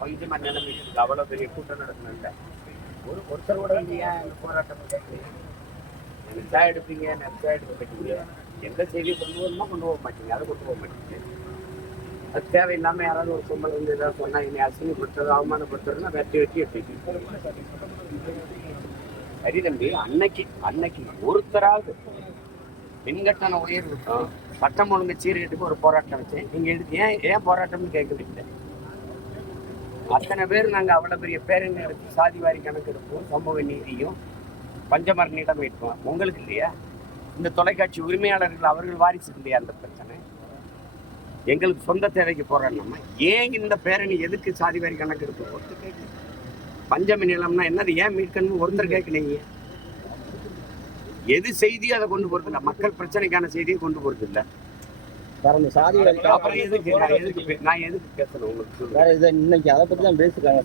கொஞ்சமா நிலைமை அவ்வளவு பெரிய கூட்டம் நடக்கணும்ல. ஒருத்தர் கூட இல்லையா இந்த போராட்டம் கேட்குறீங்க? நினைச்சா எடுப்பீங்க, நினைச்சா எடுக்க மாட்டீங்க. எந்த செய்தியை கொண்டு வரணுமோ கொண்டு போக மாட்டீங்க, அதை கொண்டு போக மாட்டீங்க. அது தேவையில்லாம யாராவது ஒரு சொம்பல் வந்து ஏதாவது சொன்னா என்னை அசிங்கப்படுத்துறது அவமானப்படுத்துறதுன்னா வெட்டி வெட்டி எடுத்துக்கிட்டு சரி தம்பி. அன்னைக்கு ஒருத்தராவது மின்கட்டண உயர்வுக்கும் சட்டம் ஒழுங்கு சீர்கேட்டுக்கு ஒரு போராட்டம் வச்சேன். நீங்க எடுத்து ஏன் போராட்டம்னு கேட்குறீங்க? அத்தனை பேர் நாங்க அவ்வளவு பெரிய பேரணி எடுத்து சாதிவாரி கணக்கெடுப்போம், சமூக நீதியும் பஞ்சமரணிடம் வைப்போம். உங்களுக்கு இல்லையா? இந்த தொலைக்காட்சி உரிமையாளர்கள் அவர்கள் வாரிசு இல்லையா அந்த பிரச்சனை? எங்களுக்கு சொந்த தேவைக்கு போராடணுமா? ஏன் இந்த பேரணி எதுக்கு சாதிவாரி கணக்கெடுப்பு ஒருத்தர் கேட்கல. பஞ்சமி நிலம்னா என்னது ஏன் மீட்கணும் ஒருத்தர் கேட்கலீங்க. எது செய்தியோ அதை கொண்டு போறது இல்லை. மக்கள் பிரச்சனைக்கான செய்தியை கொண்டு போறது இல்லை. அப்புறம் எதுக்கு நான் எதுக்கு பேசணும் உங்களுக்கு? வேற இதை இன்னைக்கு அதை பத்தி தான் பேசுறாங்க.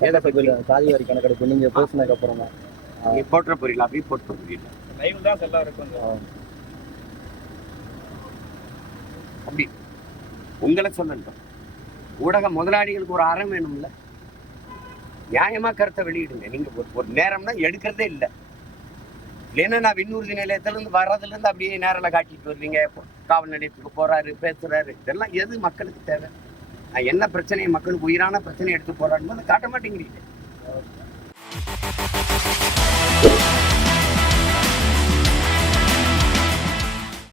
சாதிவாரி கணக்கெடுப்பு நீங்க பேசினதுக்கு அப்புறமா நீ போட்டுற புரியல, அப்படி போட்டுற புரியல. அப்படி உங்களை சொல்லட்டும். ஊடக முதலாளிகளுக்கு ஒரு அறம் வேணும்ல. நியாயமா கருத்தை வெளியிடுங்க. நீங்க ஒரு நேரம்னா எடுக்கிறதே இல்லை. இல்லைன்னா நான் விண்ணூர்தி நிலையத்திலிருந்து வர்றதுலேருந்து அப்படியே நேரில் காட்டிட்டு வருவீங்க. காவல் நிலையத்துக்கு போறாரு, பேசுறாரு. இதெல்லாம் எது மக்களுக்கு தேவை? நான் என்ன பிரச்சனையை, மக்களுக்கு உயிரான பிரச்சனையை எடுத்து போராடும்போது காட்ட மாட்டேங்கிறீங்க.